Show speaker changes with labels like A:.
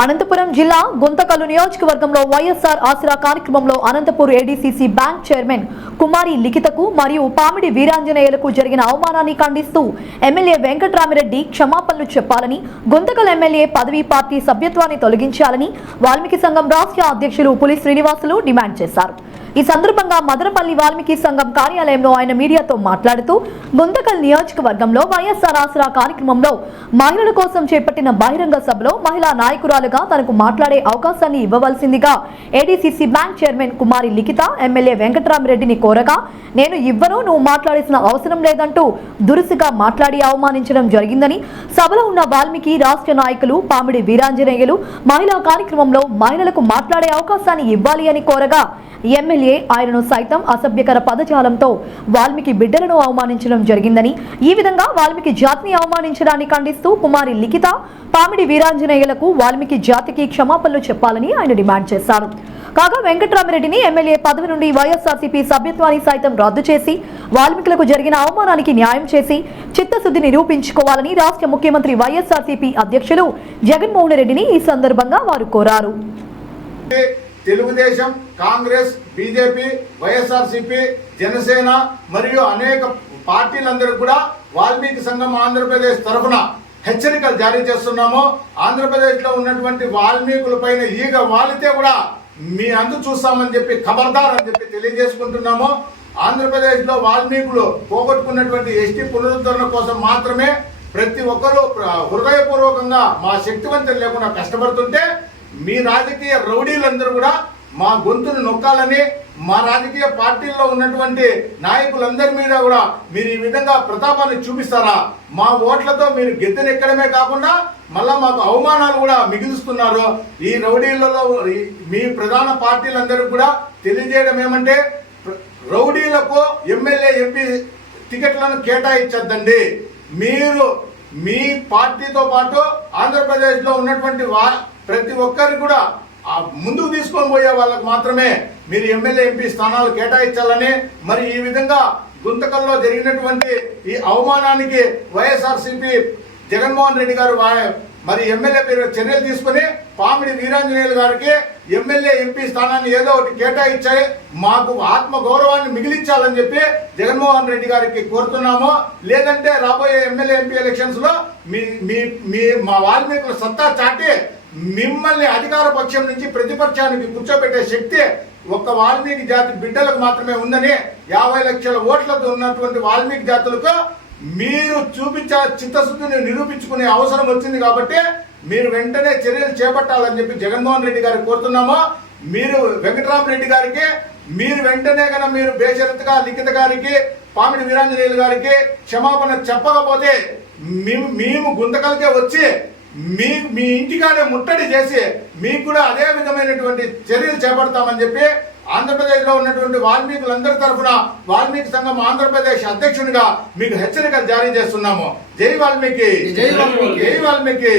A: అనంతపురం జిల్లా గుంతకల్లు నియోజకవర్గంలో వైఎస్ఆర్ ఆసరా కార్యక్రమంలో అనంతపూర్ ఏడీసీసీ బ్యాంక్ చైర్మన్ కుమారి లిఖితకు మరియు పామిడి వీరాంజనేయులకు జరిగిన అవమానాన్ని ఖండిస్తూ ఎమ్మెల్యే వెంకట్రామిరెడ్డి క్షమాపణలు చెప్పాలని గుంతకల్ ఎమ్మెల్యే పదవీ పార్టీ సభ్యత్వాన్ని తొలగించాలని వాల్మీకి సంఘం రాష్ట్ర అధ్యక్షులు పులి శ్రీనివాసులు డిమాండ్ చేశారు. ఈ సందర్భంగా మదనపల్లి వాల్మీకి సంఘం కార్యాలయంలో ఆయన మీడియాతో మాట్లాడుతూ గుంతకల్ నియోజకవర్గంలో వైఎస్ఆర్ ఆసరా కార్యక్రమంలో మహిళల కోసం చేపట్టిన బహిరంగ సభలో మహిళా నాయకురాలుగా తనకు మాట్లాడే అవకాశాన్ని ఇవ్వవలసిందిగా ఏడీసీసీ బ్యాంక్ చైర్మన్ కుమారి లిఖిత ఎమ్మెల్యే వెంకటరామరెడ్డిని కోరగా నేను ఇవ్వను నువ్వు మాట్లాడాల్సిన అవసరం లేదంటూ దురుసుగా మాట్లాడి అవమానించడం జరిగిందని సభలో ఉన్న వాల్మీకి రాష్ట్ర నాయకులు పామిడి వీరాంజనేయులు మహిళా కార్యక్రమంలో మహిళలకు మాట్లాడే అవకాశాన్ని ఇవ్వాలి అని కోరగా ఎమ్మెల్యే ఆయనను సైతం అసభ్యకర పదజాలంతో వాల్మీకి బిడ్డలను అవమానించడం జరిగిందని ఈ విధంగా వాల్మీకి జాతిని అవమానించడాన్ని ఖండిస్తూ కుమారి లిఖిత పామిడి వీరాంజనేయులకు వాల్మీకి జాతికి క్షమాపణలు చెప్పాలని ఆయన డిమాండ్ చేశారు. కాగా వెంకట్రామిరెడ్డిని ఎమ్మెల్యే పదవి నుండి వైఎస్ఆర్సీపీ సభ్యత్వాన్ని సైతం రద్దు చేసి వాల్మీకులకు జరిగిన అవమానానికి న్యాయం చేసి చిత్తశుద్ధి నిరూపించుకోవాలని రాష్ట్ర ముఖ్యమంత్రి వైఎస్ఆర్సీపీ అధ్యక్షులు జగన్మోహన్ రెడ్డిని ఈ సందర్భంగా వారు కోరారు.
B: తెలుగుదేశం కాంగ్రెస్ బీజేపీ వైఎస్ఆర్సీపీ జనసేన మరియు అనేక పార్టీలందరూ కూడా వాల్మీకి సంఘం ఆంధ్రప్రదేశ్ తరఫున హెచ్చరికలు జారీ చేస్తున్నాము. ఆంధ్రప్రదేశ్లో ఉన్నటువంటి వాల్మీకుల పైన ఈగ వాలితే కూడా మీ అందు చూస్తామని చెప్పి ఖబర్దార్ అని చెప్పి తెలియజేసుకుంటున్నాము. ఆంధ్రప్రదేశ్లో వాల్మీకులు పోగొట్టుకున్నటువంటి ఎస్టీ పునరుద్ధరణ కోసం మాత్రమే ప్రతి ఒక్కరూ హృదయపూర్వకంగా మా శక్తివంతం లేకుండా కష్టపడుతుంటే మీ రాజకీయ రౌడీలందరూ కూడా మా గొంతును నొక్కాలని మా రాజకీయ పార్టీల్లో ఉన్నటువంటి నాయకులందరి మీద కూడా మీరు ఈ విధంగా ప్రతాపాన్ని చూపిస్తారా? మా ఓట్లతో మీరు గెద్దెనెక్కడమే కాకుండా మళ్ళా మాకు అవమానాలు కూడా మిగులుస్తున్నారు. ఈ రౌడీలలో మీ ప్రధాన పార్టీలందరూ కూడా తెలియజేయడం ఏమంటే రౌడీలకు ఎమ్మెల్యే ఎంపీ టికెట్లను కేటాయించద్దండి. మీరు మీ పార్టీతో పాటు ఆంధ్రప్రదేశ్లో ఉన్నటువంటి వా ప్రతి ఒక్కరికి కూడా ఆ ముందుకు తీసుకొని పోయే వాళ్ళకు మాత్రమే మీరు ఎమ్మెల్యే ఎంపీ స్థానాలు కేటాయించాలని మరి ఈ విధంగా గుంతకల్లో జరిగినటువంటి ఈ అవమానానికి వైఎస్ఆర్సీపీ జగన్మోహన్ రెడ్డి గారు మరి ఎమ్మెల్యే పేరు చర్యలు తీసుకుని పామిడి వీరాంజనేయులు గారికి ఎమ్మెల్యే ఎంపీ స్థానాన్ని ఏదో ఒకటి కేటాయించాయి మాకు ఆత్మ గౌరవాన్ని మిగిలించాలని చెప్పి జగన్మోహన్ రెడ్డి గారికి కోరుతున్నాము. లేదంటే రాబోయే ఎమ్మెల్యే ఎంపీ ఎలక్షన్స్లో మీ మీ మీ మా వాల్మీకుల సత్తా చాటి మిమ్మల్ని అధికార పక్షం నుంచి ప్రతిపక్షానికి కూర్చోబెట్టే శక్తి ఒక్క వాల్మీకి జాతి బిడ్డలకు మాత్రమే ఉందని యాభై లక్షల ఓట్లతో ఉన్నటువంటి వాల్మీకి జాతులకు మీరు చూపించే చిత్తశుద్ధిని నిరూపించుకునే అవసరం వచ్చింది కాబట్టి మీరు వెంటనే చర్యలు చేపట్టాలని చెప్పి జగన్మోహన్ రెడ్డి గారికి కోరుతున్నాము. మీరు వెంకటరామరెడ్డి గారికి మీరు వెంటనే కనుక మీరు బేషరతుగా లిఖిత గారికి పామిడి వీరాంజనేయులు గారికి క్షమాపణ చెప్పకపోతే మేము మేము గుంతకలకే వచ్చి మీ మీ ఇంటికాడే ముట్టడి చేసి మీకు కూడా అదే విధమైనటువంటి చర్యలు చేపడతామని చెప్పి ఆంధ్రప్రదేశ్లో ఉన్నటువంటి వాల్మీకులందరి తరఫున వాల్మీకి సంఘం ఆంధ్రప్రదేశ్ అధ్యక్షునిగా మీకు హెచ్చరికలు జారీ చేస్తున్నాము. జై వాల్మీకి!
C: జై వాల్మీకి.
B: జై వాల్మీకి!